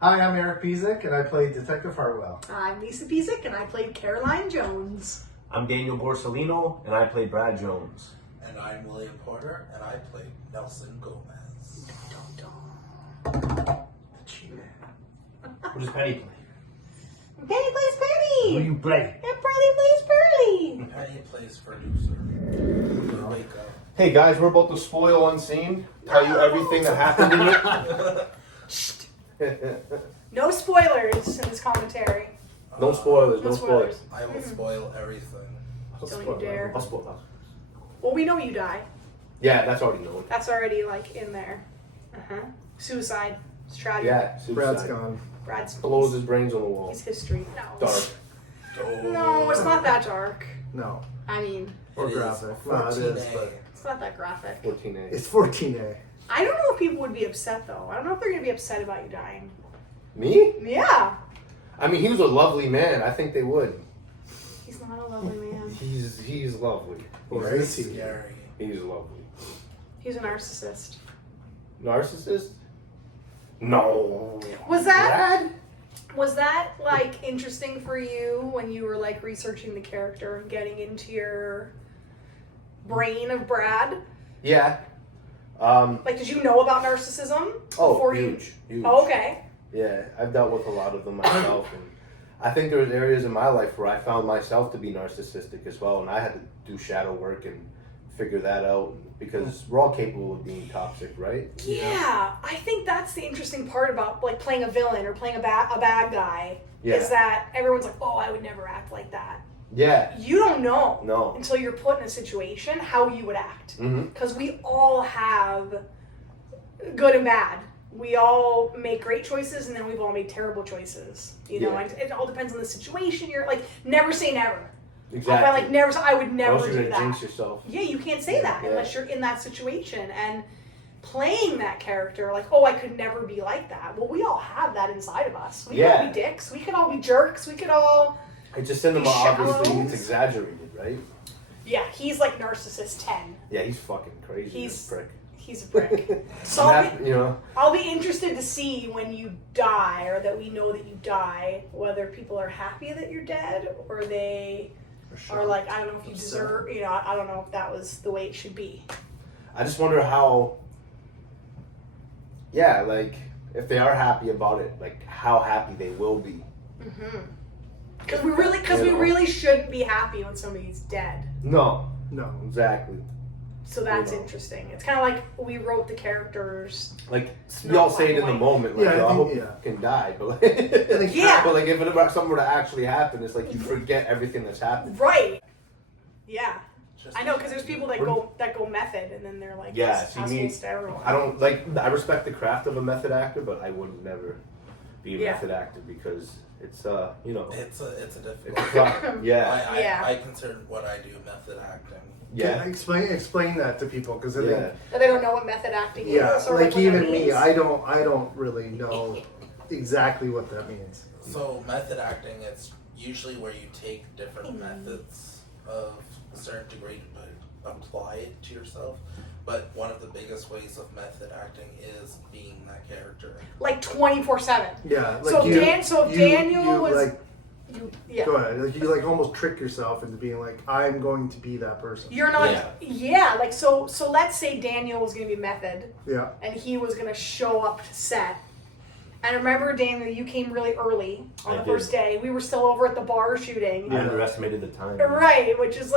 Hi, I'm Eric Pezik, and I played Detective Hardwell. I'm Lisa Pezik, and I played Caroline Jones. I'm Daniel Borsellino, and I played Brad Jones. And I'm William Porter, and I played Nelson Gomez. The cheater. Who does Penny play? Penny plays Penny! Who you play? And Penny plays Pearly! Penny plays producer. Wake up. Hey guys, we're about to spoil UnSeen. Tell you everything that happened in it. No spoilers in this commentary. No spoilers, No no spoilers. spoilers. I will spoil everything. Don't you dare. I'll spoil that. Well, we know you die. Yeah, that's already known. That's already, like, in there. Suicide. It's tragic. Yeah, suicide. Brad's gone. Brad's Blows his brains on the wall. He's history. No. Dark. No, it's not that dark. No. I mean, Or It graphic. is Well, it is, 14A. but it's not that graphic. 14A. it's 14A. I don't know if people would be upset, though. I don't know if they're going to be upset about you dying. Me? Yeah. I mean, he was a lovely man. I think they would. He's not a lovely man. He's lovely. Or He's is he? scary. He's lovely. He's a narcissist. Narcissist? No. Was that like interesting for you when you were like researching the character and getting into your brain of Brad? Yeah. Like, did you know about narcissism before huge. Oh, okay. Yeah, I've dealt with a lot of them myself, and I think there was areas in my life where I found myself to be narcissistic as well, and I had to do shadow work and figure that out because we're all capable of being toxic, right? Yeah, I think that's the interesting part about like playing a villain or playing a bad guy Yeah. is that everyone's like, oh, I would never act like that. Yeah. You don't know No. until you're put in a situation how you would act. Mm-hmm. Because we all have good and bad. We all make great choices, and then we've all made terrible choices. You know, Yeah. and it all depends on the situation. You're like, never say never. Exactly. I find like never. I would Or never else you're do gonna that. jinx yourself. Yeah, you can't say that Yeah. unless you're in that situation and playing that character. Like, oh, I could never be like that. Well, we all have that inside of us. We could all be dicks. We could all be jerks. We could all. It's just cinema, Shallows. obviously, it's exaggerated, right? Yeah, he's like narcissist 10. Yeah, he's fucking crazy. He's- This prick. He's a prick. So I'll be interested to see when you die, or that we know that you die, whether people are happy that you're dead, or they are like, I don't know if you deserve, you know, I don't know if that was the way it should be. I just wonder how. Yeah, like if they are happy about it, like how happy they will be. Because we really shouldn't be happy when somebody's dead. No, No. exactly. So that's You know. interesting. It's kind of like we wrote the characters. Like we Not all say it in the black and moment, like Yeah, I I think- hope yeah. you can die, but like, Yeah. but like if something were to actually happen, it's like you forget everything that's happened. Right. Yeah. Just I know, because there's people that go method, and then they're like, Yeah, this see, assholes me, to everyone. I don't like. I respect the craft of a method actor, but I would never be a Yeah. method actor because it's you know It's a it's difficult. fun. Yeah, Yeah. I consider what I do method acting. yeah, Explain that to people because I yeah. think They don't know what method acting yeah, is. Or like what even that me, means. I don't really know exactly what that means. So method acting, it's usually where you take different methods of a certain degree but apply it to yourself. But one of the biggest ways of method acting is being that character. Like 24/7. Yeah, like So you, Daniel you, was. like, Yeah. go ahead. Like you like almost trick yourself into being like, I'm going to be that person. You're not. Yeah. Yeah. Like so. So let's say Daniel was going to be method, Yeah. and he was going to show up to set. And I remember, Daniel, you came really early on I the did. first day. We were still over at the bar shooting. I Yeah. underestimated the time. Right, which is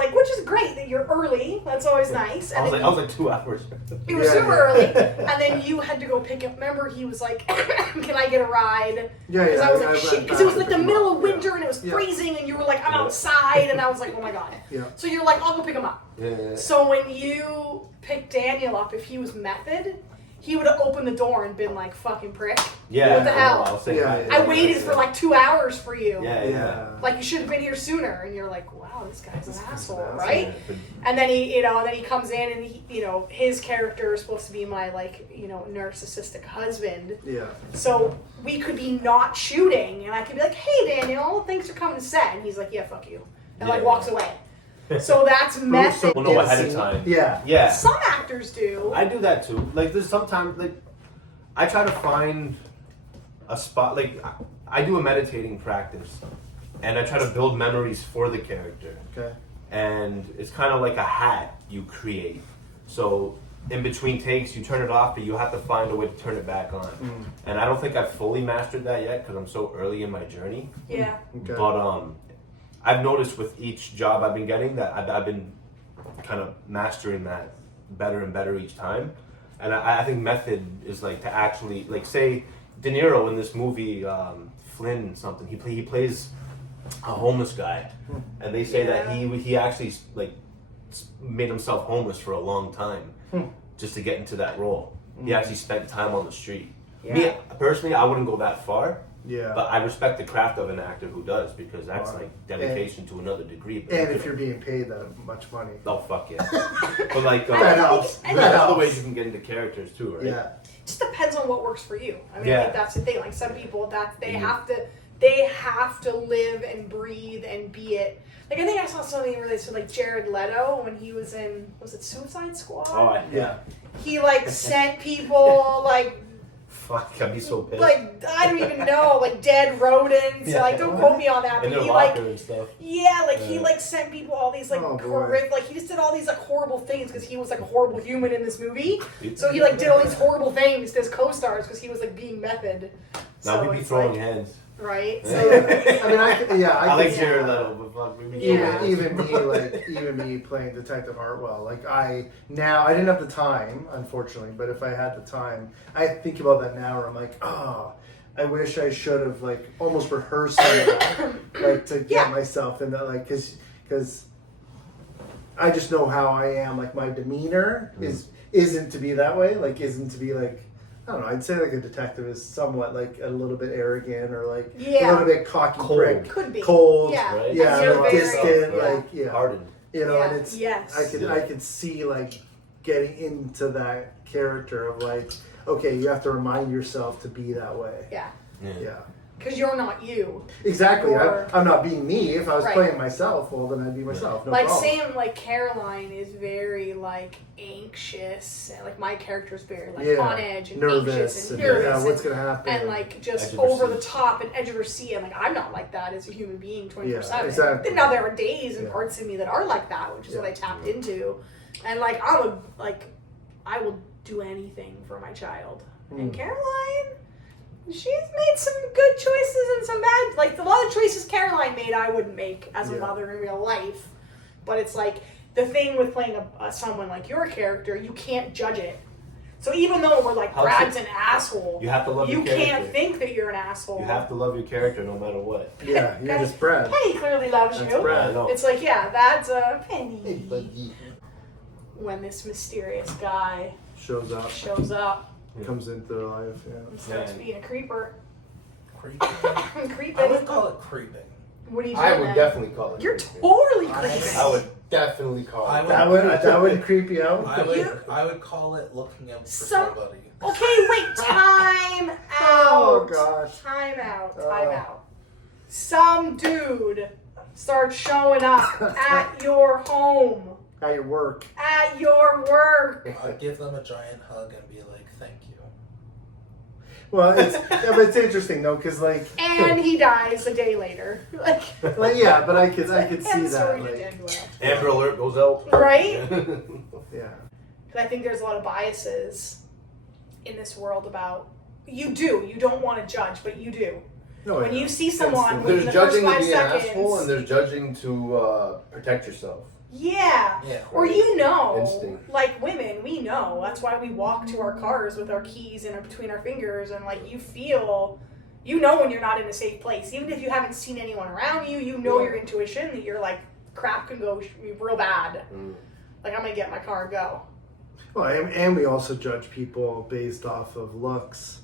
great that you're early. That's always nice. I And was then like 2 hours. you were Yeah, super yeah. early, and then you had to go pick up. Remember, he was like, "Can I get a ride?" Yeah, Because yeah. I was like, "Shit," because it was like the middle of winter and it was Yeah. freezing, and you were like, "I'm Yeah. outside," and I was like, "Oh my god." Yeah. So you're like, "I'll go pick him up." Yeah. So when you picked Daniel up, if he was method, he would have opened the door and been like, "Fucking prick." Yeah. What the hell? I'll say Yeah, that. yeah. I waited for like 2 hours for you. Yeah, Yeah. Like you should have been here sooner, and you're like, "Wow, this guy's an asshole," an asshole. right? And then he comes in, and his character is supposed to be my narcissistic husband. Yeah. So we could be not shooting, and I could be like, "Hey, Daniel, thanks for coming to set," and he's like, "Yeah, fuck you," and like Yeah. walks away. So that's method. We'll know ahead of time. Yeah. Yeah. Some actors do. I do that too. Like there's sometimes like I try to find a spot. Like I do a meditating practice, and I try to build memories for the character. Okay. And it's kind of like a hat you create. So in between takes, you turn it off, but you have to find a way to turn it back on. And I don't think I've fully mastered that yet because I'm so early in my journey. Yeah. Okay. But I've noticed with each job I've been getting that I've been kind of mastering that better and better each time. And I think method is like to actually, like, say De Niro in this movie, Flynn something, he plays a homeless guy, and they say that he actually like made himself homeless for a long time just to get into that role. He actually spent time on the street. Me personally, I wouldn't go that far. Yeah. But I respect the craft of an actor who does, because that's like dedication to another degree. But And if you're being paid that much money. oh fuck yeah. But like That helps. And there's That other helps. ways you can get into characters too, right? Yeah. It just depends on what works for you. I mean, Yeah. like, that's the thing. Like some people, that they have to live and breathe and be it. Like I think I saw something where they said like Jared Leto when he was in, was it Suicide Squad? Oh yeah. He like sent people like Fuck, I'd be so pissed. like I don't even know, like dead rodents. Yeah. Like don't quote me on that, in but their he locker like and stuff. he like sent people all these like Oh, boy. horrific, like he just did all these like horrible things because he was like a horrible human in this movie. So he like did all these horrible things to his co-stars because he was like being method. Now So we'd be it's throwing like, hands. right? Yeah. So I mean, I like can- Jared Leto, but fuck, we be Yeah. throwing hands. even me playing Detective Hardwell, like I didn't have the time, unfortunately, but if I had the time, I think about that now where I'm like, oh, I wish I should have like almost rehearsed that, like to get myself into like, because I just know how I am, like my demeanor isn't to be that way, like isn't to be like, I don't know, I'd say like a detective is somewhat like a little bit arrogant or like a little bit cocky Cold. prick. could be Cold, Yeah, right? yeah, And you're like very- distant, yeah. like Hardened. you know, and Yeah. it's Yes. I could see like getting into that character of like, okay, you have to remind yourself to be that way. Yeah, Yeah, because you're not you. exactly. Or- I'm not being me. If I was Right. playing myself, well, then I'd be myself. No Like problem. same, like Caroline is very like anxious, and like my character's very like Yeah. on edge and Nervous. anxious and And, nervous. yeah, what's and, gonna happen? and like just Edge of over the receipt. top and edge of her seat. And like I'm not like that as a human being 24/7. Yeah, exactly. And now there are days and Yeah. parts of me that are like that, which is what Yeah. I tapped into. And like I will do anything for my child. And Caroline, she's made some good choices and some bad. Like a lot of choices Caroline made, I wouldn't make as a Yeah. mother in real life. But it's like the thing with playing someone like your character, you can't judge it. So even though we're like How's Brad's it- an asshole, You have to love you your character. can't think that you're an asshole. You have to love your character no matter what. yeah, you're just Brad. Penny clearly loves That's you. Brad. I know. It's like, yeah, that's a Penny. Hey, buddy. When this mysterious guy Shows up, shows up comes into their life. Yeah. and starts Yeah. being a creeper. Creeping. Creeping. I would call it creeping. What are you doing I would then? definitely call it. You're creeping. totally I- creeping. I would definitely call I it. That would creep you out. I would call it looking out for Some- somebody. Okay, wait. Time out. Oh, gosh. Time out. Time out. Some dude starts showing up at your home, At your work. at your work. I'd give them a giant hug and be like, "Thank you." Well, but it's interesting though, because like, And he dies a day later. Like, yeah, but I could see and that, story didn't like, end well. Amber Alert goes out. Right? yeah, Because I think there's a lot of biases in this world about you don't want to judge, but you do. no, When yeah. you see someone Instantly. within There's the first judging to 5 be an seconds, asshole, and there's judging to protect yourself. yeah. Yeah. Or you know, Instinct. like women, we know. That's why we walk to our cars with our keys in between our fingers, and like you know when you're not in a safe place. Even if you haven't seen anyone around you, you know your intuition that you're like, crap can go real bad. Like I'm gonna get in my car and go. Well, and we also judge people based off of looks,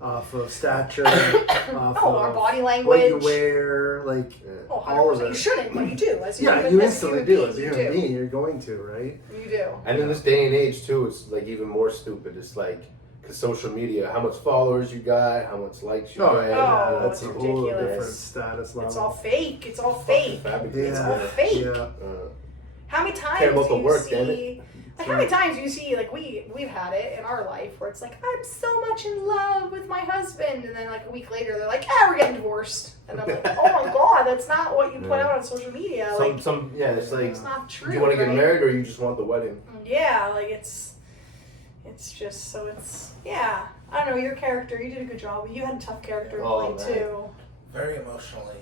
off of stature, off Our of body what language. you wear, like Oh, all of 100%. You it. shouldn't, but you do. As Yeah, as you a instantly human do. being, As a you human do. being, you're going to, right? You do. And in this day and age too, it's like even more stupid. It's like, because social media, how much followers you got, how much likes you Oh, got. yeah, Oh, that's it's a whole ridiculous. different status level. It's all fake. It's all Fucking fake. fabricated. It's all fake. Yeah. How many times Care about do the you work, see? damn it. Like how many times you see, like we've had it in our life where it's like, I'm so much in love with my husband, and then like a week later they're like, we're getting divorced, and I'm like, oh my god, that's not what you put out on social media. It's like, it's not true. do you want to get right? married or you just want the wedding? Yeah, like it's just so it's I don't know, your character, you did a good job. You had a tough character to play too. Very emotionally.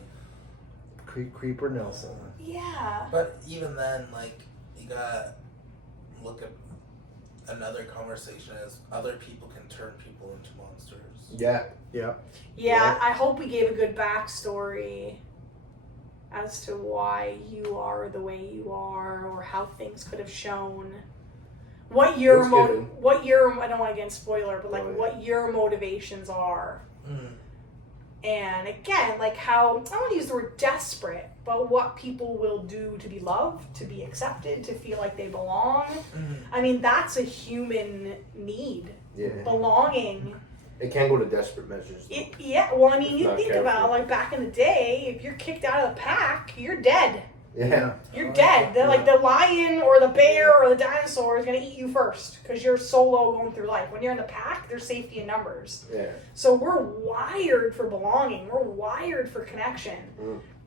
Creeper Nelson. Yeah. But even then, like, you gotta look at another conversation is other people can turn people into monsters. Yeah, I hope we gave a good backstory as to why you are the way you are, or how things could have shown. What your I don't want to get spoiler, but like what your motivations are. And again, like how, I don't want to use the word desperate, but what people will do to be loved, to be accepted, to feel like they belong. I mean, that's a human need. Yeah. Belonging. It can go to desperate measures. Well, I mean, you think about, like, back in the day, if you're kicked out of the pack, you're dead. Yeah. You're dead. They're like the lion or the bear or the dinosaur is going to eat you first because you're solo going through life. When you're in the pack, there's safety in numbers. Yeah. So we're wired for belonging. We're wired for connection.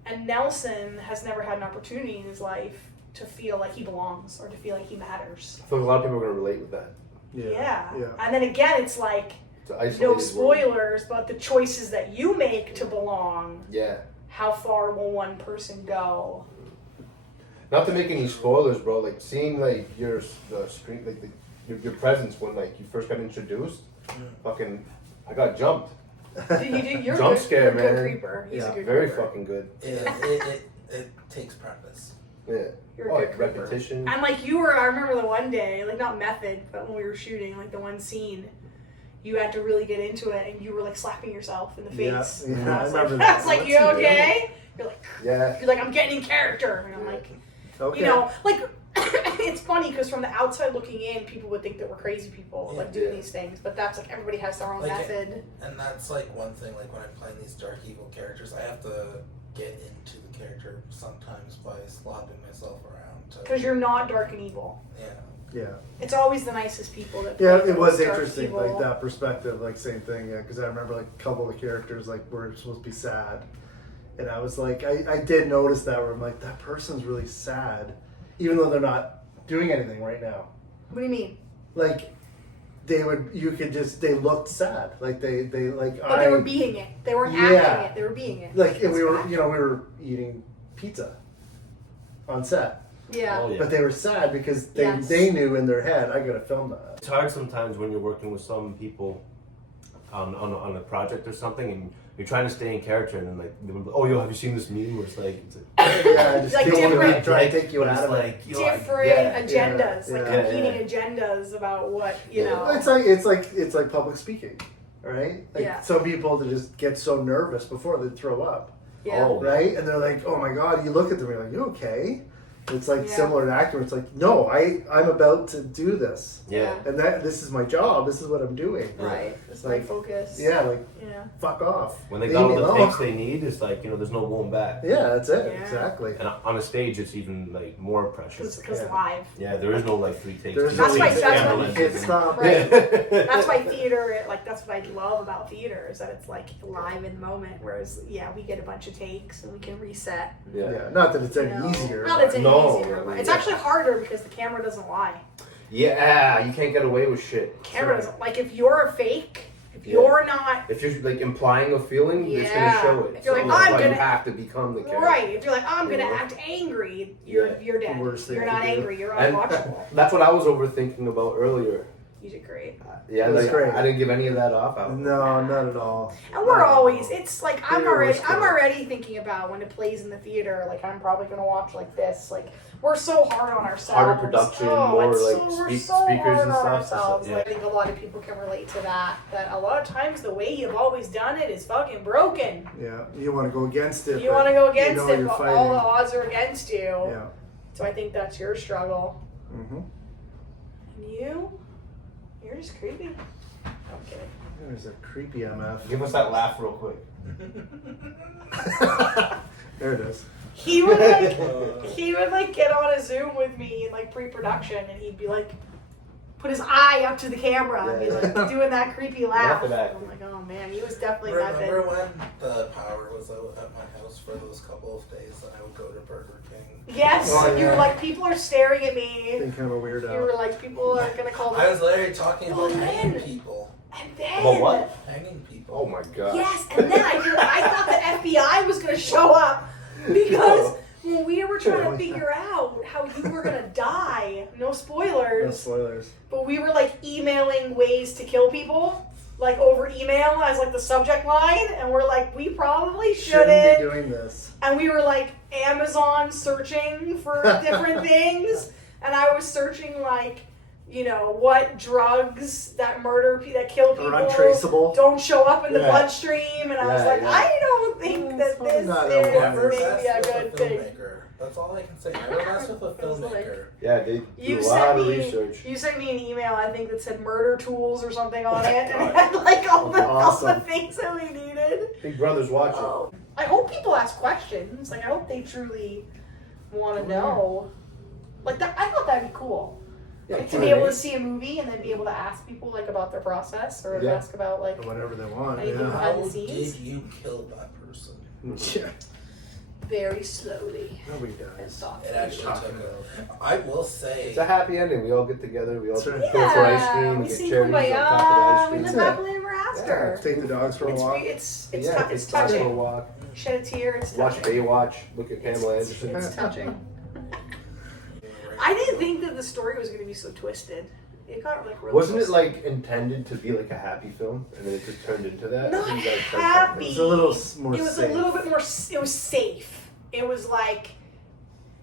And Nelson has never had an opportunity in his life to feel like he belongs or to feel like he matters. I feel like a lot of people are going to relate with that. Yeah. And then again, it's like, It's no spoilers, but the choices that you make to belong. Yeah. How far will one person go? Not to make any spoilers, bro. Like seeing like your screen, like your presence when like you first got introduced. Fucking, I got jumped. You're Jump good, scare, you're a man. good creeper. He's a good very creeper. fucking good. It takes practice. Yeah. You're a good creeper. Repetition. And like you were, I remember the one day, like not method, but when we were shooting, like the one scene, you had to really get into it, and you were like slapping yourself in the face. Yeah, And I was remember like, that. I was like, you okay? You're like, I'm getting in character, and I'm like, Okay. you know, like it's funny because from the outside looking in, people would think that we're crazy people like doing these things, but that's like everybody has their own method. And that's like one thing, like when I'm playing these dark evil characters, I have to get into the character sometimes by slapping myself around. Because you're not dark and evil. Yeah. It's always the nicest people that. Yeah, it was dark interesting, evil. like that perspective, like same thing. Yeah, because I remember like a couple of the characters like were supposed to be sad, and I was like, I did notice that where I'm like, that person's really sad, even though they're not doing anything right now. What do you mean? Like, they looked sad, like they like. But they were being it. They weren't acting it. They were being it. Like, and we were eating pizza on set. Yeah. Oh, yeah. But they were sad because they knew in their head, I gotta film that. It's hard sometimes when you're working with some people on a project or something, and you're trying to stay in character, and then like, oh, yo, have you seen this meme? Where it's like yeah, just like different, try like, to take you out of like, it. Different agendas, like yeah, competing agendas about what you know. It's like public speaking, right? Like some people that just get so nervous before they throw up, right? And they're like, oh my god, you look at them, and you're like, you okay? It's like similar to acting. It's like, no, I'm about to do this. Yeah. And this is my job. This is what I'm doing. Right. It's like my focus. Yeah, like fuck off. When they got all the takes they need, it's like, there's no going back. Yeah, that's it. Yeah. Exactly. And on a stage, it's even like more pressure. Because live. Yeah, there is no like 3 takes. There's That's no why- way that's to why- you can't stop. Right. That's why theater, that's what I love about theater, is that it's like live in the moment. Whereas, we get a bunch of takes and we can reset. Yeah. Not that it's any easier. Not that it's any No, easier. But yeah. it's actually harder because the camera doesn't lie. Yeah, you can't get away with shit. Camera doesn't, like if you're a fake, if you're not. If you're like implying a feeling, it's gonna show it. If you're like, that's I'm why gonna you have to become the character. Right. If you're like, I'm gonna act angry, you're dead. Worst thing You're to not do. angry. You're And unwatchable. that's what I was overthinking about earlier. You did great. Yeah, It was like, great. I didn't give any of that off. No, not at all. And we're always, it's like I'm Theater was cool. already thinking about when it plays in the theater, like I'm probably gonna watch like this. Like we're so hard on ourselves. Harder production, more it's like we're speakers so hard and on stuff. ourselves. Yeah. Like, I think a lot of people can relate to that. That a lot of times the way you've always done it is fucking broken. Yeah, you want to go against it. You want to go against you know it, you're but fighting. all the odds are against you. Yeah. So I think that's your struggle. Mm-hmm. And you're just creepy. I'm kidding. There's a creepy MF. Give us that laugh real quick. There it is. he would like get on a Zoom with me in like pre-production, and he'd be like, put his eye up to the camera and be like doing that creepy laugh. I'm like, oh man, he was definitely Remember when the power was out at my house for those couple of days, and I would go to Burger King? Yes, you were like, people are staring at me. Being kind of a weirdo. You were like, people are gonna call me. I was literally talking about hanging people. And then About what? Hanging people. Oh my god. yes, and then I thought the FBI was gonna show up because when we were trying to figure out how you were gonna die, no spoilers. No spoilers. But we were like emailing ways to kill people, like over email as like the subject line, and we're like, we probably Shouldn't be doing this. And we were like Amazon searching for different things, and I was searching like, you know, what drugs that kill people Or untraceable. don't show up in the Yeah. bloodstream, and I was Yeah, like, yeah. I don't think that Probably this not is Never maybe mess a with good a thing. filmmaker. That's all I can say. Never mess with a It was like- filmmaker. Yeah, they do You a sent lot of me- research. You sent me an email, I think, that said murder tools or something on it, and it had like all the Awesome. things that we needed. Big Brother's watching. Oh. I hope people ask questions. Like, I hope they truly want to know. Like that, I thought that'd be cool. Yeah, Like, to be able to see a movie and then be able to ask people like about their process or Yeah. ask about like Or whatever they want. Anything Yeah. behind How the scenes? did you kill that person? Yeah. very slowly Nobody and dies. thoughtfully. It actually Talking took about. I will say. It's a happy ending. We all get together. We all That's go right. for ice Yeah, cream. we We get sing cherries on top of the Kumbaya. ice We cream. live That's it. happily ever after. Take the dogs for a It's walk. it's Yeah, it's take dogs for a touching. walk. Shed a tear. It's Watch touching. Baywatch. Look at Pamela Anderson. It's touching. I didn't think that the story was going to be so twisted. It got like really Wasn't it twisted. like intended to be like a happy film, and then it just turned into that? Not I think you guys said happy. It was a little more It was safe. a little bit more. It was safe. It was like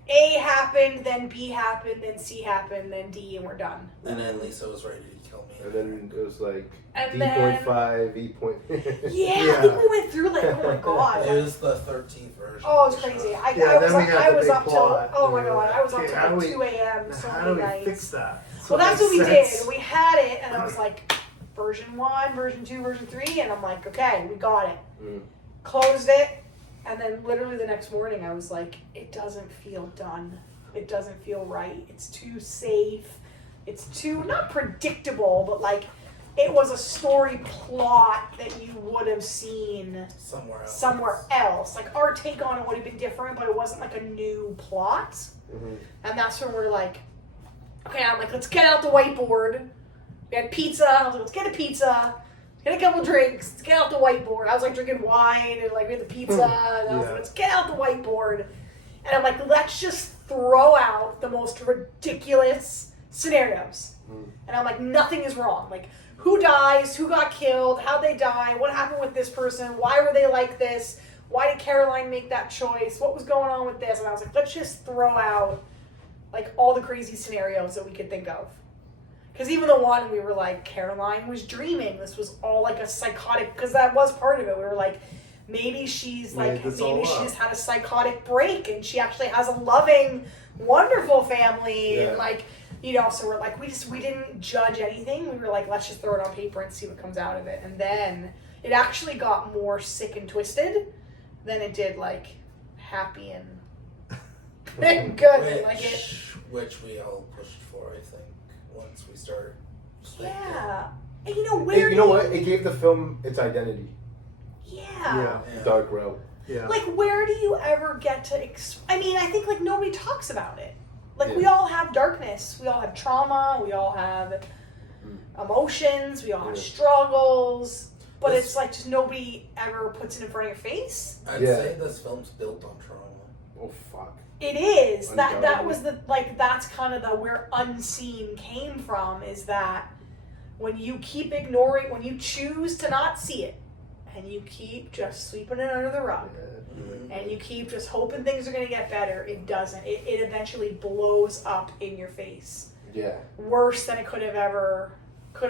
A happened, then B happened, then C happened, then D, and we're done. And then Lisa was ready to kill me. And then it was like And D.5, E point. Yeah, I Yeah. think we went through like, oh my god. It was the 13th version. Oh, it's crazy. I Yeah, was then we up, had I the was big up plot. till, oh my god, I was up Okay, till how like do we- 2 a.m. so How many do we nights. fix that? Well, that's what we makes did. We had it, and I was like, version 1, version 2, version 3, and I'm like, okay, we got it. Mm. Closed it, and then literally the next morning I was like, it doesn't feel done. It doesn't feel right. It's too safe. It's too, not predictable, but like, it was a story plot that you would have seen somewhere else. Like, our take on it would have been different, but it wasn't like a new plot. Mm-hmm. And that's when we're like, okay, I'm like, let's get out the whiteboard. We had pizza. I was like, let's get a pizza. Let's get a couple drinks. Let's get out the whiteboard. I was like drinking wine and like we had the pizza. And I was like, Yeah. let's get out the whiteboard. And I'm like, let's just throw out the most ridiculous scenarios. And I'm like, nothing is wrong. Like, who dies? Who got killed? How'd they die? What happened with this person? Why were they like this? Why did Caroline make that choice? What was going on with this? And I was like, let's just throw out like all the crazy scenarios that we could think of. Because even the one we were like, Caroline was dreaming. This was all like a psychotic, because that was part of it. We were like, maybe she's like, Made this all maybe up. she's had a psychotic break and she actually has a loving, wonderful family. Yeah. And like, you know, so we're like, we didn't judge anything. We were like, let's just throw it on paper and see what comes out of it. And then it actually got more sick and twisted than it did like happy and good. And, like it, Which we all pushed for, I think, once we started. yeah. And you know, Hey, where you know what? It gave the film its identity. Yeah. Yeah. Dark route. Yeah. Like, where do you ever get to I mean, I think, like, nobody talks about it. Like, we Yeah. all have darkness. We all have trauma. We all have emotions. We all have Yeah. struggles. But This- it's like, just nobody ever puts it in front of your face. I'd Yeah. say this film's built on trauma. Oh fuck. It is. That Undoubtedly. was the, like, that's kind of the where UnSeen came from, is that when you keep ignoring, when you choose to not see it, and you keep just sweeping it under the rug, and you keep just hoping things are going to get better, it doesn't. It eventually blows up in your face. Yeah. Worse than it could have,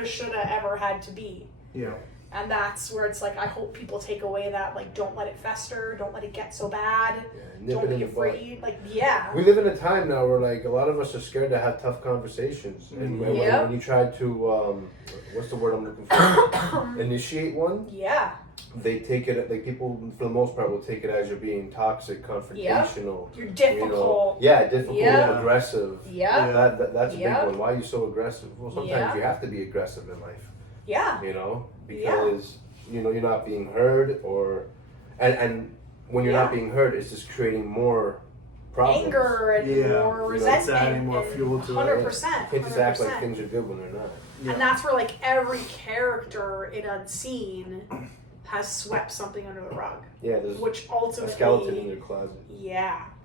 should have ever had to be. Yeah. And that's where it's like, I hope people take away that, like, don't let it fester, don't let it get so bad, Nip don't it in be the bud. afraid. Like, yeah. We live in a time now where like a lot of us are scared to have tough conversations, and Yep. when you try to what's the word I'm looking for? Initiate one. Yeah. they take it like people for the most part will take it as you're being toxic, confrontational. You're difficult. You know, difficult Yeah. and aggressive. Yeah. That's a Yeah. big one. Why are you so aggressive? Well, sometimes Yeah. you have to be aggressive in life. Yeah. You know, because you're not being heard, and when you're not being heard, it's just creating more problems. Anger and more it's resentment. adding more fuel to it. 100%. You can't just act like 100%. things are good when they're not. Yeah. And that's where like every character in Unseen has swept something under the rug, Yeah, there's which a ultimately skeleton in their closet.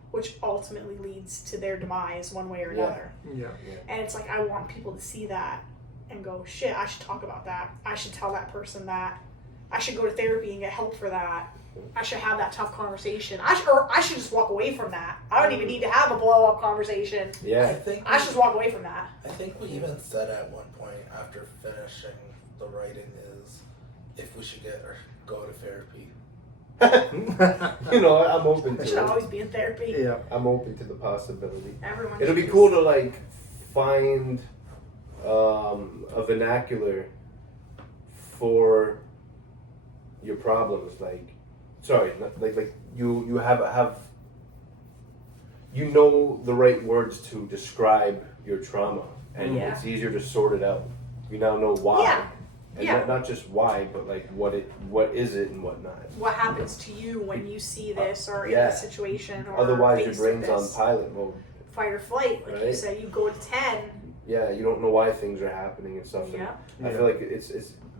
which ultimately leads to their demise one way or another. Yeah. And it's like I want people to see that and go, shit, I should talk about that. I should tell that person that. I should go to therapy and get help for that. I should have that tough conversation. I should just walk away from that. I don't even need to have a blow up conversation. I Yeah, think I should just walk away from that. I think we even said at one point after finishing the writing is if we should go to therapy. I'm open I should to always it. be in therapy. Yeah. I'm open to the possibility. Everyone. It'll be should cool just- to like find a vernacular for your problems. Like, sorry, like you have you know the right words to describe your trauma, and Yeah. it's easier to sort it out. You now know why, Yeah. and Yeah. not just why, but like what is it and what not. What happens to you when you see this or in Yeah. a situation or Otherwise, your faced with brain's on this? pilot mode. Fight or flight, like you Right. said, you go to 10. Yeah, you don't know why things are happening and stuff. Yeah, And I feel like it's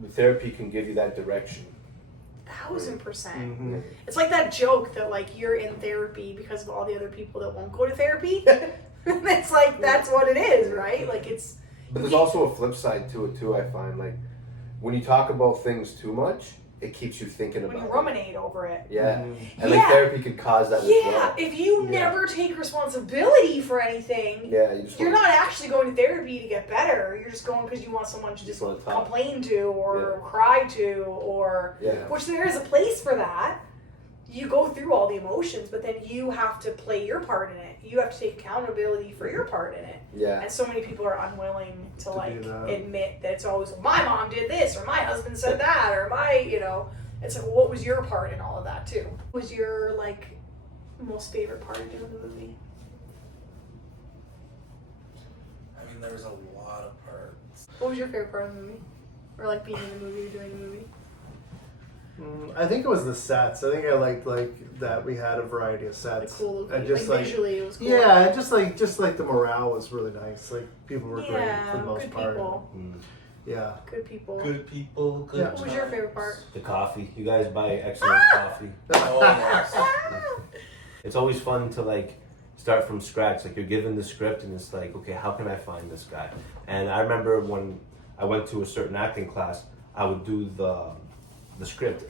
therapy can give you that direction. 1000%. Mm-hmm. It's like that joke that like you're in therapy because of all the other people that won't go to therapy. It's like that's what it is, right? Like it's. But there's also a flip side to it too. I find like when you talk about things too much, it keeps you thinking When about you it. ruminate over it. Yeah, Mhm. and like Yeah. therapy could cause that as Yeah, well. if you Yeah. never take responsibility for anything, Yeah, you just you're wanna- not actually going to therapy to get better. You're just going because you want someone to just wanna talk. complain to or Yeah. cry to or Yeah. which there is a place for that. You go through all the emotions, but then you have to play your part in it. You have to take accountability for your part in it. Yeah. And so many people are unwilling to To like do that. admit that it's always my mom did this or my husband said that or it's like, well, what was your part in all of that too? What was your like most favorite part of doing the movie? I mean, there's a lot of parts. What was your favorite part of the movie? Or like being in the movie or doing the movie? I think it was the sets. I think I liked like that we had a variety of Like sets. cool, And just like like visually it was cool. yeah, and just like the morale was really nice. Like people were great for the most good part. people. Yeah. Good people. Good people, good Yeah. What was your favorite part? The coffee. You guys buy excellent coffee. Oh, yes. It's always fun to like start from scratch. Like you're given the script and it's like, okay, how can I find this guy? And I remember when I went to a certain acting class, I would do the script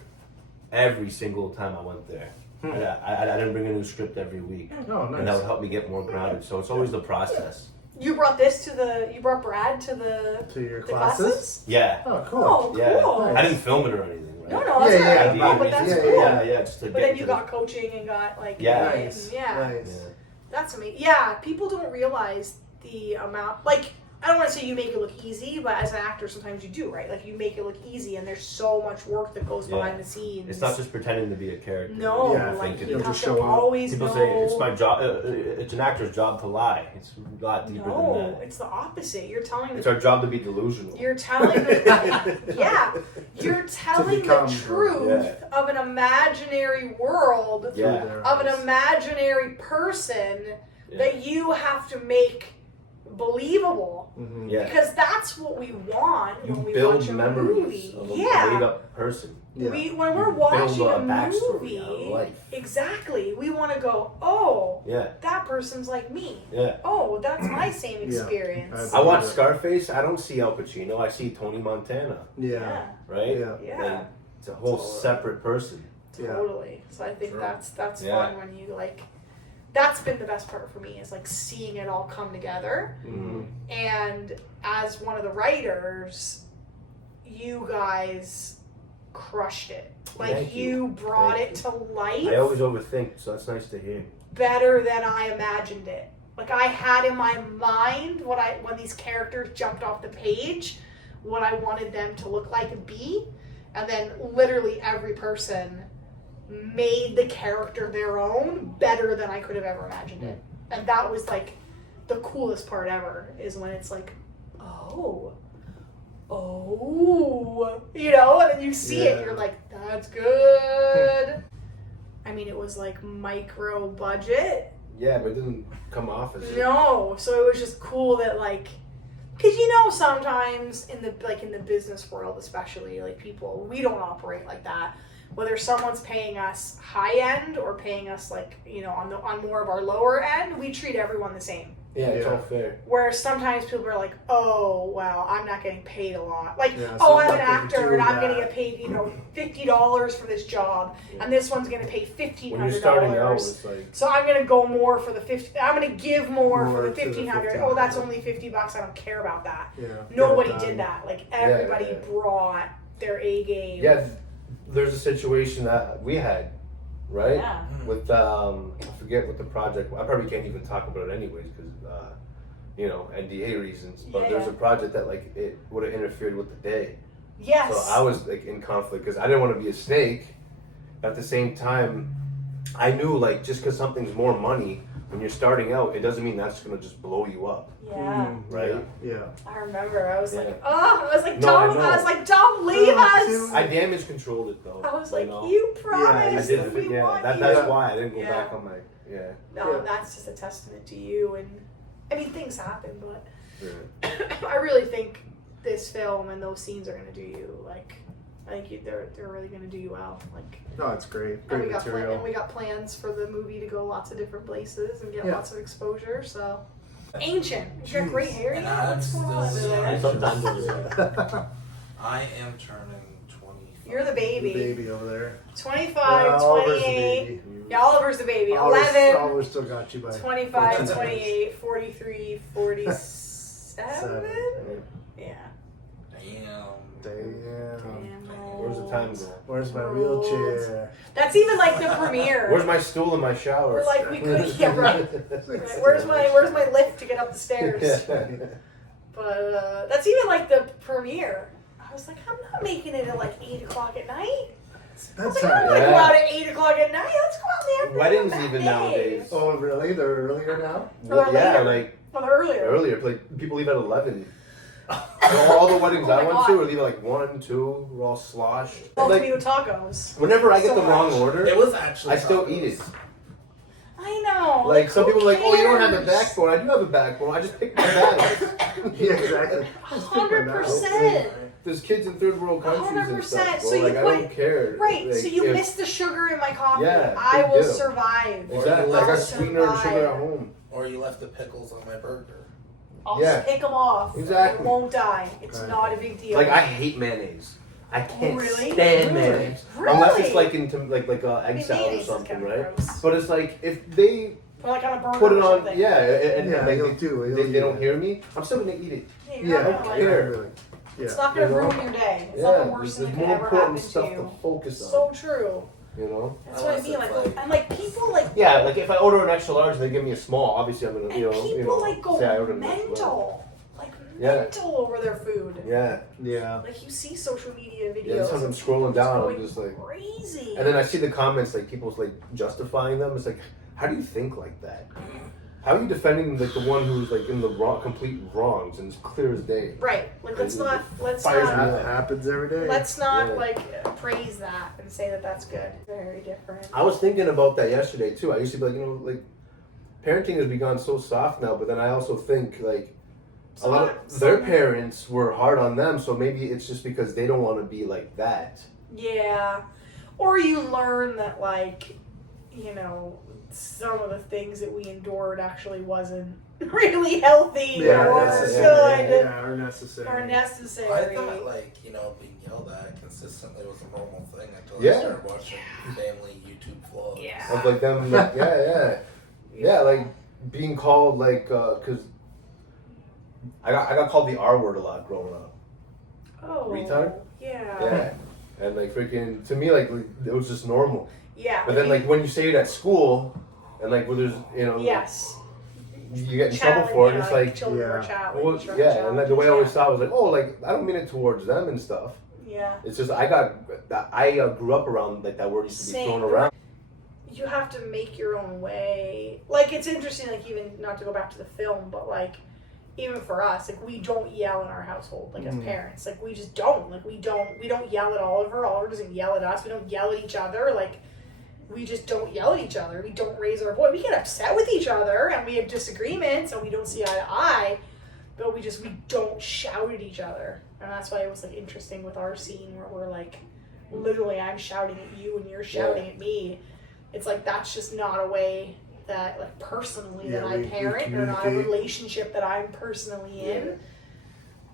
every single time I went there. I didn't bring a new script every week, Oh, and that nice. would help me get more grounded. So it's always the process. You brought Brad to the To your the classes? Yeah, Oh, cool. Oh, yeah. cool. I didn't film it or anything, right? No, that's Yeah, alright. yeah, No, but that's yeah, cool. yeah. Just to But get then to you the- got coaching and got like Yeah. Nice. yeah. Nice. Yeah. That's amazing. Yeah, people don't realize the amount. Like, I don't want to say you make it look easy, but as an actor, sometimes you do, right? Like, you make it look easy, and there's so much work that goes Yeah. behind the scenes. It's not just pretending to be a character. No, Yeah, I like think you it- have just to show up. always People know. say it's my job. It's an actor's job to lie. It's a lot deeper than No, that. it's the opposite. You're telling It's our job to be delusional. You're telling yeah, you're telling become, the truth of an imaginary world Yeah. Through their of an eyes. imaginary person Yeah. that you have to make believable. Mhm. Yeah. Because that's what we want You when we build watch a memories movie. of a Yeah. made-up person. Yeah. When we're You watching build a a backstory movie, out of life. exactly, we want to go, oh, Yeah, that person's like me. yeah. Oh, that's my same Yeah. experience. I watch Scarface. I don't see Al Pacino. I see Tony Montana. Yeah. Right. Yeah. Yeah. Like, it's a whole Totally. separate person. Yeah. Totally. So I think True. that's Yeah. fun when you like. That's been the best part for me is like seeing it all come together. Mhm. And as one of the writers, you guys crushed it. Like Thank you. you brought Thank it to life I always overthink, so that's nice to hear. better than I imagined it. Like I had in my mind when these characters jumped off the page, what I wanted them to look like and be. and then literally every person made the character their own better than I could have ever imagined it. And that was like the coolest part ever, is when it's like, oh, you know, and then you see it and you're like, that's good. I mean, it was like micro budget. Yeah, but it didn't come off as No, so it was just cool that like, because you know, sometimes in the business world especially, like people, we don't operate like that. Whether someone's paying us high end or paying us like, you know, on more of our lower end, we treat everyone the same. Yeah, it's all fair. Whereas sometimes people are like, oh, well, I'm not getting paid a lot. Like, Yeah, so oh, I'm an nothing to actor do and I'm with going to that. get paid, you know, $50 for this job, and this one's going to pay $1,500. When you're starting out, it's like, So I'm going to go more for the 50. I'm going to give more for the to the 1,500. Oh, that's only $50. I don't care about that. Yeah. Nobody Get it did done. that. Like everybody Yeah. brought their A game. yeah, there's a situation that we had, right? Yeah. With, I forget what the project, I probably can't even talk about it anyways, because, you know, NDA reasons, but there's a project that, like, it would have interfered with the day. Yes. So I was, like, in conflict, because I didn't want to be a snake. At the same time, I knew, like, just because something's more money, when you're starting out, it doesn't mean that's going to just blow you up, Yeah. right? Yeah. I remember. I was Yeah. like, oh, I was like, No, I don't. know. I was like, don't leave us. I damage controlled it, though. I was like, know? you I promised did, we yeah, want you. that's why I didn't go Yeah. back on my, No, Yeah. that's just a testament to you. And I mean, things happen, but yeah. I really think this film and those scenes are gonna do you like. I think they're really gonna do you well. Like, No, it's great. and Great we got material. and we got plans for the movie to go lots of different places and get Yeah. lots of exposure. So ancient, you got great hair. And Yeah, what's I'm going on still over there? Sometimes it's I am turning 25. You're the baby. Baby over there. 25, Yeah, Oliver's the 28. baby. Yeah, Oliver's the baby. Oliver's- 11, Oliver still got you by 25, 14 28, 43, 47. Yeah. Damn. Damn. Where's the time go? Where's my Rolled. wheelchair? That's even like the premiere. Where's my stool in my shower? We're like, we could, yeah, right. Right, Where's my lift to get up the stairs? But that's even like the premiere. I was like, I'm not making it at like 8 o'clock at night. I was That's like, I'm not right. gonna go Yeah. out at 8 o'clock at night. Let's go out there. Weddings even nowadays. Oh, really? They're earlier now? Or yeah, later. like Well, earlier. earlier, like people leave at 11. All the weddings Oh I my went God. to were leaving at like 1, 2, we're all sloshed. Oh, Like, tomato tacos. whenever I get So the wrong much. order, It was actually. I still tacos. eat it. I know. Like some who people are like, oh, you don't have a cares? backbone. I do have a backbone. I just picked my battles. Yeah, exactly. 100%. There's kids in third world countries and 100%. stuff. So So you like, I put- don't care. Right, Like, so you if- missed the sugar in my coffee. Yeah, I big will deal. survive. Exactly. I I'll got sweetener and sugar at survive. home. Or you left the pickles on my burger. I'll Yeah. just pick them off. Exactly. It won't die. It's Right. not a big deal. Like I hate mayonnaise. I can't Really? stand Really? mayonnaise Really? unless it's like into like I egg mean, salad or mayonnaise is something, kinda right? gross. But it's like if they Or like on a burger put it or on, something. yeah, and Yeah, like you'll do it. they don't hear me. I'm still gonna eat it. Yeah, you're Yeah, not don't gonna like care. it. Really. It's Yeah. not going to You know? ruin your day. It's not the worst there's thing that more could ever happen important stuff to to you. focus on. So true. You know? That's I what I was mean. just Like, like- and like people like, Yeah, like if I order an extra large and they give me a small, obviously I'm gonna, and you know, people like go say I ordered an extra large. mental, like Yeah. mental over their food. Yeah, Yeah. Like you see social media videos. yeah. Sometimes I'm of scrolling people down, I'm going just like, crazy. and then I see the comments like people's like justifying them. It's like, how do you think like that? How are you defending like the one who's like in the complete wrongs and it's clear as day? Right. Like let's not Fires me not up. That happens every day. let's not Yeah. like praise that and say that that's good. Very different. I was thinking about that yesterday too. I used to be like, you know, like parenting has become so soft now, but then I also think like a lot of their parents were hard on them, so maybe it's just because they don't want to be like that. Yeah. Or you learn that, like, you know, some of the things that we endured actually wasn't really healthy Yeah, or necessary. good Yeah, or necessary. or I necessary. thought like, you know, being yelled at consistently was a normal thing until Yeah. I started watching family YouTube vlogs. Yeah. Of like them, like, yeah, like being called like, cause I got called the R word a lot growing up. Oh. Retard? Yeah. Yeah, and like freaking to me like it was just normal. Yeah. But then like when you say it at school, and like where there's you know yes. you get in trouble for it, it's like children were Yeah. challenged. well, or yeah, and like the way I always challenged, thought was like, oh, like I don't mean it towards them and stuff. Yeah. It's just I grew up around like that word used to be Same. thrown around. You have to make your own way. Like, it's interesting, like, even, not to go back to the film, but, like, even for us, like, we don't yell in our household, like, as parents. Like, we just don't. Like, we don't yell at Oliver. Oliver doesn't yell at us. We don't yell at each other. Like, we just don't yell at each other. We don't raise our voice. We get upset with each other, and we have disagreements, and we don't see eye to eye, but we don't shout at each other. And that's why it was, like, interesting with our scene where we're, like, literally I'm shouting at you and you're shouting at me. It's like, that's just not a way that, like, personally that I parent, or not a relationship that I'm personally in.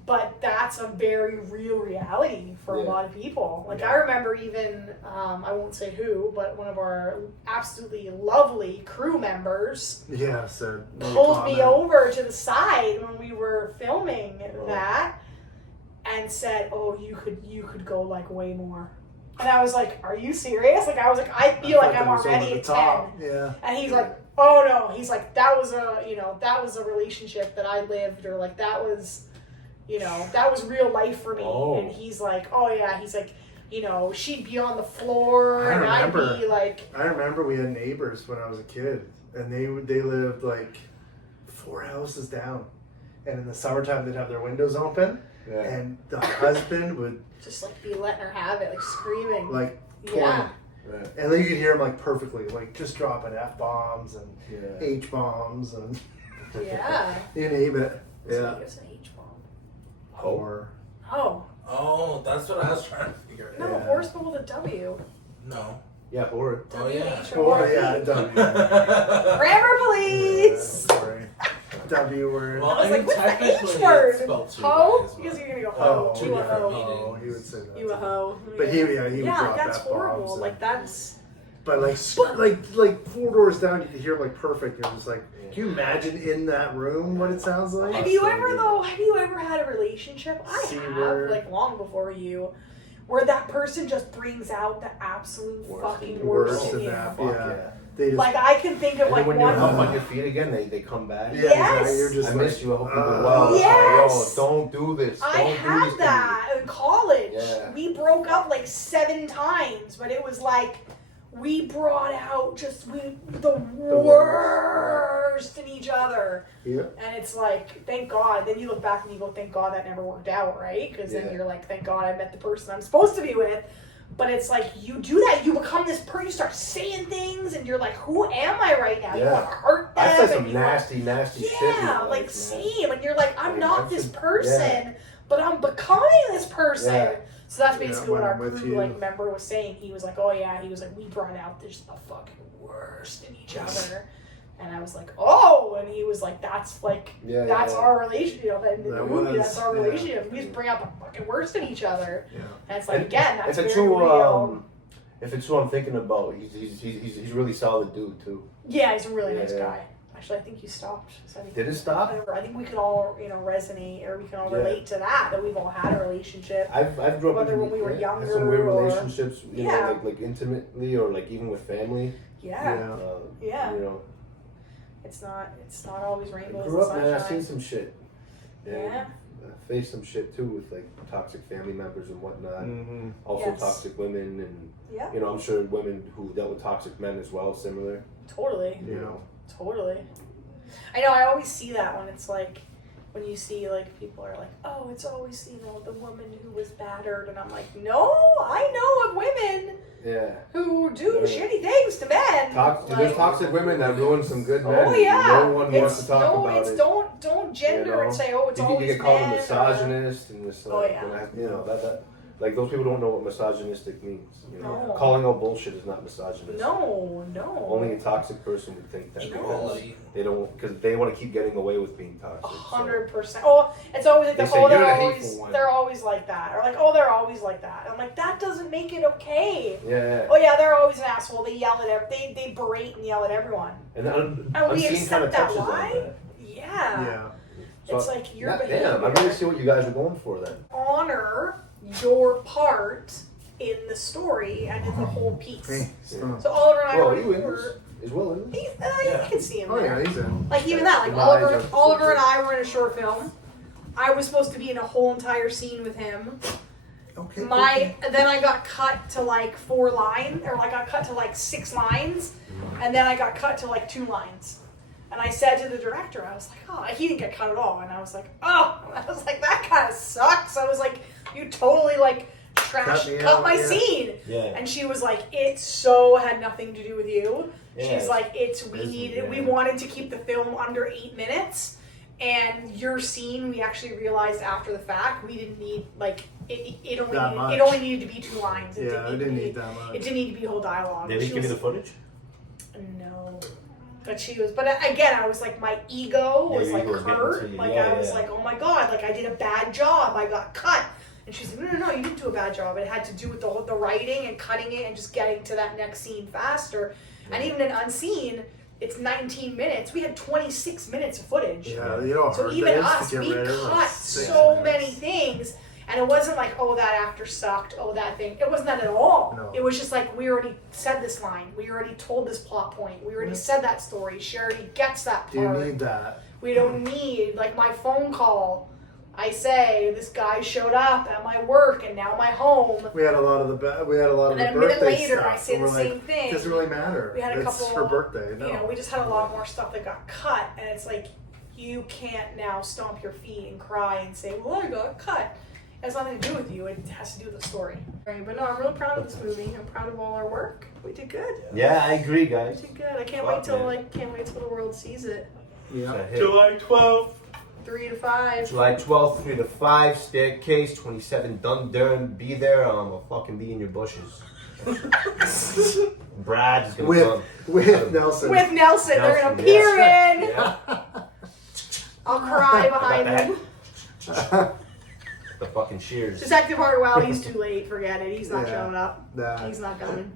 But that's a very real reality for a lot of people. Like, I remember even, I won't say who, but one of our absolutely lovely crew members pulled me over to the side when we were filming that and said, "Oh, you could go, like, way more." And I was like, "Are you serious?" Like, I was like, "I feel like I'm already at 10." Yeah. And he's like, "Oh no." He's like, that was a relationship that I lived, or like that was real life for me." And he's like, "Oh yeah." He's like, she'd be on the floor and I'd be like. I remember we had neighbors when I was a kid, and they lived like 4 houses down, and in the summertime they'd have their windows open. Yeah. And the husband would just like be letting her have it, like screaming. Like 20. Yeah. Right. And then you could hear him like perfectly, like just dropping F-bombs and H-bombs and you name it. Yeah. What's an H-bomb? Whore. Oh, that's what I was trying to figure out. No, horse spelled with a W. No. Yeah, whore. Oh yeah. W. Grammar, please. Yeah, sorry. W word. Well, I was like, what's the H word? Ho? Because you're gonna go ho. You a ho. He would say that. You a ho. But he would drop that's F-bombs horrible. and, like that's. But like 4 doors down, you could hear like perfect. You're just like, can you imagine in that room what it sounds like? Have you ever had a relationship? I have, like long before you, where that person just brings out the absolute fucking worst in you. Yeah. They just, like, I can think of like when one. You're up on your feet again, they come back. Yeah, yes. You're just I miss you. I hope you do well. Yes. Yo, don't do this. I had that in college. Yeah. We broke up like 7 times, but it was like we brought out just the worst in each other. Yeah. And it's like, thank God. Then you look back and you go, thank God that never worked out, right? Because then you're like, thank God I met the person I'm supposed to be with. But it's like, you do that, you become this person, you start saying things, and you're like, who am I right now? You want to hurt them. I said some nasty shit. Yeah, like, same. And you're like, I'm not this person, but I'm becoming this person. Yeah. So that's basically what our crew member was saying. He was like, oh yeah, he was like, we brought out just the fucking worst in each other. And I was like, oh, and he was like, that's like, that's our relationship. In the movie, that's our relationship. We just bring out the fucking worst in each other. Yeah. And it's like, again, that's very real. If it's who I'm thinking about, he's a really solid dude too. Yeah, he's a really nice guy. Actually, I think you stopped. So Did it stop? I think we could all, resonate, or we can all relate to that we've all had a relationship. I've grew up whether when we were younger, had some weird relationships, you know, like intimately, or like even with family. Yeah. You know. It's not always rainbows and grew up, sunshine. man. I've seen some shit. Yeah. Faced some shit too with like toxic family members and whatnot. Mm-hmm. Also toxic women, and you know, I'm sure women who dealt with toxic men as well, similar. Totally. You know. Totally. I know. I always see that when it's like, when you see like people are like, oh, it's always the woman who was battered, and I'm like, no, I know of women. Yeah. Who do shitty things to men. There's toxic women that ruin some good men. Oh yeah. No one wants to talk about it. Don't gender and say, oh, it's always men. You get called a misogynist and this. That like those people don't know what misogynistic means. You know? No. Calling out bullshit is not misogynistic. No. Only a toxic person would think that because they want to keep getting away with being toxic. 100%. Oh, it's always like they're always like that, or like, oh, they're always like that. And I'm like, that doesn't make it okay. Yeah. Oh yeah, they're always an asshole. They yell at they berate and yell at everyone. And we accept that. Why? Yeah. Yeah. So it's like your behavior. Damn, I really see what you guys are going for then. Honor your part in the story and in the whole piece. So Oliver and I were. Is Will in this? You can see him. Oh yeah, he's in. Like even that, like Oliver and I were in a short film. I was supposed to be in a whole entire scene with him. Okay. Then I got cut to like 4 lines, or I got cut to like 6 lines, and then I got cut to like 2 lines. And I said to the director, I was like, oh, he didn't get cut at all. And I was like, oh, I was like, that kind of sucks. I was like, you totally like cut my scene. Yeah. And she was like, it so had nothing to do with you. Yeah. She's like, we wanted to keep the film under 8 minutes. And your scene, we actually realized after the fact, we didn't need like it only needed to be 2 lines. It didn't need that much. It didn't need to be whole dialogue. They didn't give you the footage? No. But she was, but again, I was like, my ego was like hurt. Like I was like, oh my god, like I did a bad job. I got cut. And she's like, no, you didn't do a bad job. It had to do with the writing and cutting it and just getting to that next scene faster. Yeah. And even in UnSeen, it's 19 minutes. We had 26 minutes of footage. Yeah, you know, so even us, we cut so many things. And it wasn't like, oh, that actor sucked. Oh, that thing. It wasn't that at all. No. It was just like, we already said this line. We already told this plot point. We already said that story. She already gets that part. Do you need that? We don't need, like my phone call. I say, this guy showed up at my work and now my home. We had a lot of the and then a minute later, I say the same thing. It doesn't really matter. We had a couple. It's her birthday. No. You know, we just had a lot more stuff that got cut, and it's like you can't now stomp your feet and cry and say, "Well, I got cut." It has nothing to do with you. It has to do with the story. Right, but no, I'm really proud of this movie. I'm proud of all our work. We did good. Yeah, I agree, guys. We did good. I can't wait till the world sees it. Yeah. July 12th. 3 to 5. July 12th, 3 to 5, Staircase, 27 Dundurn. Be there. I'll fucking be in your bushes. Brad is gonna come. With Nelson. With Nelson, they're gonna peer in. Yeah. I'll cry behind them. The fucking shears. Detective Hardwell, he's too late. Forget it. He's not showing up. Nah. He's not coming.